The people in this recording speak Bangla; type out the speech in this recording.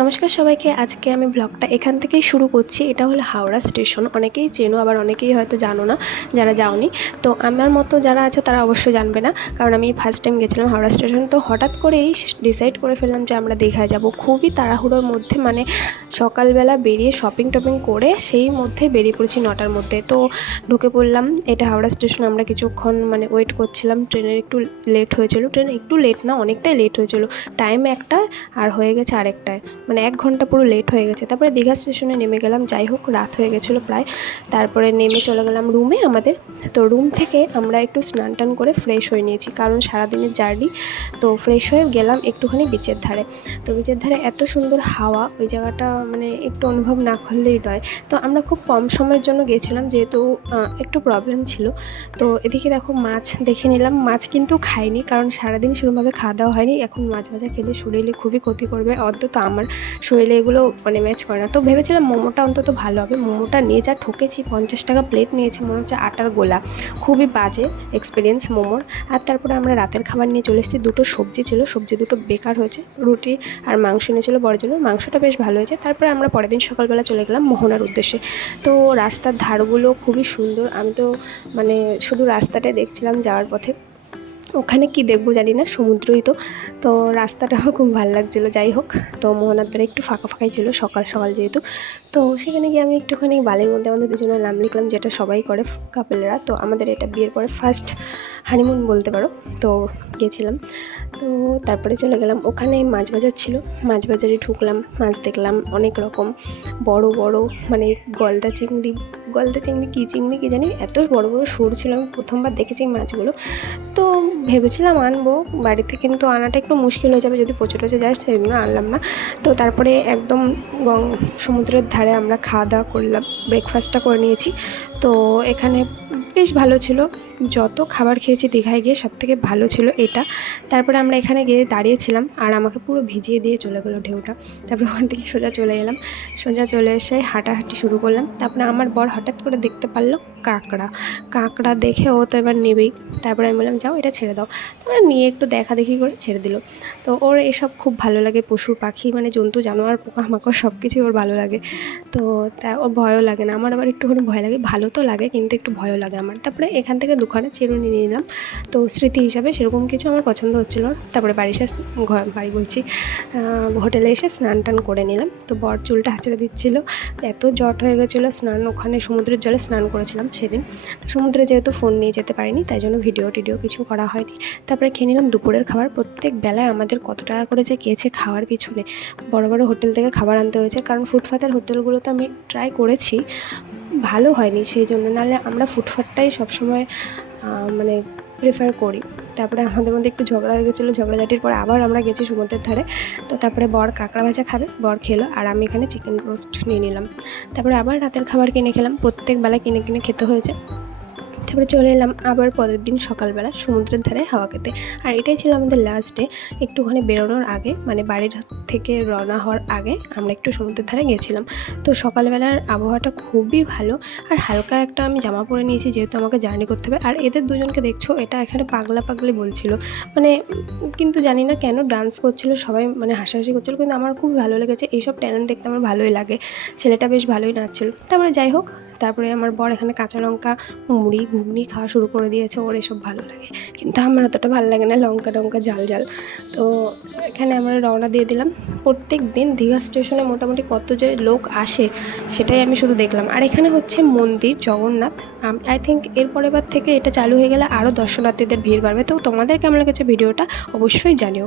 নমস্কার সবাইকে। আজকে আমি ব্লগটা এখান থেকেই শুরু করছি। এটা হলো হাওড়া স্টেশন। অনেকেই চেনো, আবার অনেকেই হয়তো জানো না, যারা যাওনি। তো আমার মতো যারা আছে তারা অবশ্যই জানবে না, কারণ আমি ফার্স্ট টাইম গেছিলাম হাওড়া স্টেশন। তো হঠাৎ করেই ডিসাইড করে ফেললাম যে আমরা দীঘায় যাব। খুবই তাড়াহুড়োর মধ্যে, মানে সকালবেলা বেরিয়ে শপিং টপিং করে সেই মধ্যে বেরিয়ে পড়েছি 9টার মধ্যে। তো ঢুকে পড়লাম এটা হাওড়া স্টেশন। আমরা কিছুক্ষণ মানে ওয়েট করছিলাম, ট্রেনের একটু লেট হয়েছিল। ট্রেন একটু লেট না, অনেকটাই লেট হয়েছিল। টাইম একটা আর হয়ে গেছে আরেকটায়, মানে 1 ঘন্টা পুরো লেট হয়ে গেছে। তারপরে দীঘা স্টেশনে নেমে গেলাম। যাই হোক, রাত হয়ে গেছিলো প্রায়। তারপরে নেমে চলে গেলাম রুমে আমাদের। তো রুম থেকে আমরা একটু স্নান টান করে ফ্রেশ হয়ে নিয়েছি, কারণ সারাদিনের জার্নি। তো ফ্রেশ হয়ে গেলাম একটুখানি বিচের ধারে। তো বিচের ধারে এত সুন্দর হাওয়া, ওই জায়গাটা মানে একটু অনুভব না করলেই নয়। তো আমরা খুব কম সময়ের জন্য গেছিলাম, যেহেতু একটু প্রবলেম ছিল। তো এদিকে দেখো মাছ দেখে নিলাম। মাছ কিন্তু খাইনি, কারণ সারাদিন সেরকমভাবে খাওয়া দাওয়া হয়নি। এখন মাছ ভাজা খেলে শরীরে খুবই ক্ষতি করবে, অন্তত আমার শরীরে এগুলো মানে ম্যাচ করে না। তো ভেবেছিলাম মোমোটা অন্তত ভালো হবে। মোমোটা নিয়ে যা ঠকেছি, 50 টাকা প্লেট নিয়েছি, মনে হচ্ছে আটার গোলা। খুবই বাজে এক্সপিরিয়েন্স মোমোর। আর তারপরে আমরা রাতের খাবার নিয়ে চলে এসেছি। দুটো সবজি ছিল, সবজি দুটো বেকার হয়েছে। রুটি আর মাংস এনেছিলো বড় জন্য, মাংসটা বেশ ভালো হয়েছে। তারপরে আমরা পরের দিন সকালবেলা চলে গেলাম মোহনার উদ্দেশ্যে। তো রাস্তার ধারগুলো খুবই সুন্দর। আমি তো মানে শুধু রাস্তাটাই দেখছিলাম যাওয়ার পথে। ওখানে কি দেখবো জানি না, সমুদ্রই তো। তো রাস্তাটা আমার খুব ভালো লাগছিলো। যাই হোক, তো মোহনার ধারে একটু ফাঁকা ফাঁকাই ছিল, সকাল সকাল যেহেতু। তো সেখানে গিয়ে আমি একটুখানি বালির মধ্যে আমাদের দুজনের নাম লিখলাম, যেটা সবাই করে কাপেলরা। তো আমাদের এটা বিয়ের পরে ফার্স্ট হানিমুন বলতে পারো। তো গেছিলাম। তো তারপরে চলে গেলাম, ওখানে মাছ বাজার ছিল, মাছ বাজারে ঢুকলাম। মাছ দেখলাম অনেক রকম, বড় বড় মানে গলদা চিংড়ি কী চিংড়ি কী জানি, এত বড় বড় সুর ছিল। আমি প্রথমবার দেখেছি মাছগুলো। তো ভেবেছিলাম আনবো বাড়িতে, কিন্তু আনাটা একটু মুশকিল হয়ে যাবে যদি পচে টচে যায়, সেই জন্য আনলাম না। তো তারপরে একদম সমুদ্রের ধারে আমরা খাওয়া দাওয়া করলাম, ব্রেকফাস্টটা করে নিয়েছি। তো এখানে বেশ ভালো ছিল। যত খাবার খেয়েছি দীঘায় গিয়ে সবথেকে ভালো ছিল এটা। তারপরে আমরা এখানে গিয়ে দাঁড়িয়েছিলাম, আর আমাকে পুরো ভিজিয়ে দিয়ে চলে গেলো ঢেউটা। তারপরে ওখান থেকে সোজা চলে এলাম। সোজা চলে এসে হাঁটাহাঁটি শুরু করলাম। তারপরে আমার বর হঠাৎ করে দেখতে পারলো কাঁকড়া দেখে ও তো এবার নেবেই। তারপরে আমি বললাম যাও এটা ছেড়ে দাও। তারপরে নিয়ে একটু দেখাদেখি করে ছেড়ে দিল। তো ওর এসব খুব ভালো লাগে, পশু পাখি মানে জন্তু জানোয়ার পোকামাকড় সব কিছুই ওর ভালো লাগে। তো ওর ভয়ও লাগে না। আমার আবার একটুখানি ভয় লাগে, ভালো তো লাগে কিন্তু একটু ভয়ও লাগে আমার। তারপরে এখান থেকে দুখানা চিরুনি নিয়ে নিলাম। তো স্মৃতি হিসাবে সেরকম কিছু আমার পছন্দ হচ্ছিলো না। তারপরে হোটেলে এসে স্নান টান করে নিলাম। তো বর চুলটা আঁচড়ে দিচ্ছিলো, এত জট হয়ে গেছিলো। ওখানে সমুদ্রের জলে স্নান করেছিলাম সেদিন। তো সমুদ্রে যেহেতু ফোন নিয়ে যেতে পারিনি, তাই জন্য ভিডিও কিছু করা হয়নি। তারপরে খেয়ে নিলাম দুপুরের খাবার। প্রত্যেক বেলায় আমাদের কত টাকা করে যে গিয়েছে খাওয়ার পিছনে। বড় বড় হোটেল থেকে খাবার আনতে হয়েছে, কারণ ফুটপাতের হোটেলগুলোতে আমি ট্রাই করেছি, ভালো হয়নি। সেই জন্য, নাহলে আমরা ফুটপাতটাই সবসময় মানে প্রেফার করি। তারপরে আমাদের মধ্যে একটু ঝগড়া হয়ে গেছিলো। ঝগড়াঝাটির পর আবার আমরা গেছি সমুদ্রের ধারে। তো তারপরে বর কাঁকড়া ভাজা খাবে, বর খেলো, আর আমি এখানে চিকেন রোস্ট নিয়ে নিলাম। তারপরে আবার রাতের খাবার কিনে খেলাম, প্রত্যেক বেলা কিনে খেতে হয়েছে। তারপরে চলে এলাম আবার পরের দিন সকালবেলা সমুদ্রের ধারে হাওয়া খেতে। আর এটাই ছিল আমাদের লাস্ট ডে। একটুখানি বেরোনোর আগে, মানে বাড়ির থেকে রওনা হওয়ার আগে আমরা একটু সমুদ্রের ধারে গেছিলাম। তো সকালবেলার আবহাওয়াটা খুবই ভালো। আর হালকা একটা আমি জামা পরে নিয়েছি, যেহেতু আমাকে জার্নি করতে হবে। আর এদের দুজনকে দেখছো, এটা এখানে পাগলি বলছিল, মানে কিন্তু জানি না কেন ডান্স করছিল, সবাই মানে হাসাহাসি করছিলো, কিন্তু আমার খুব ভালো লেগেছে। এইসব ট্যালেন্ট দেখতে আমার ভালোই লাগে। ছেলেটা বেশ ভালোই নাচছিল। তারপরে যাই হোক, তারপরে আমার বর এখানে কাঁচা লঙ্কা মুড়ি ঘুগনি খাওয়া শুরু করে দিয়েছে। ওর এসব ভালো লাগে, কিন্তু আমার অতটা ভালো লাগে না, লঙ্কা ঝাল। তো এখানে আমরা রওনা দিয়ে দিলাম। প্রত্যেক দিন দীঘা স্টেশনে মোটামুটি কত যে লোক আসে সেটাই আমি শুধু দেখলাম। আর এখানে হচ্ছে মন্দির জগন্নাথ। আই থিঙ্ক এর পরের বার থেকে এটা চালু হয়ে গেলে আরও দর্শনার্থীদের ভিড় বাড়বে। তো তোমাদের কেমন লেগেছে ভিডিওটা অবশ্যই জানিও।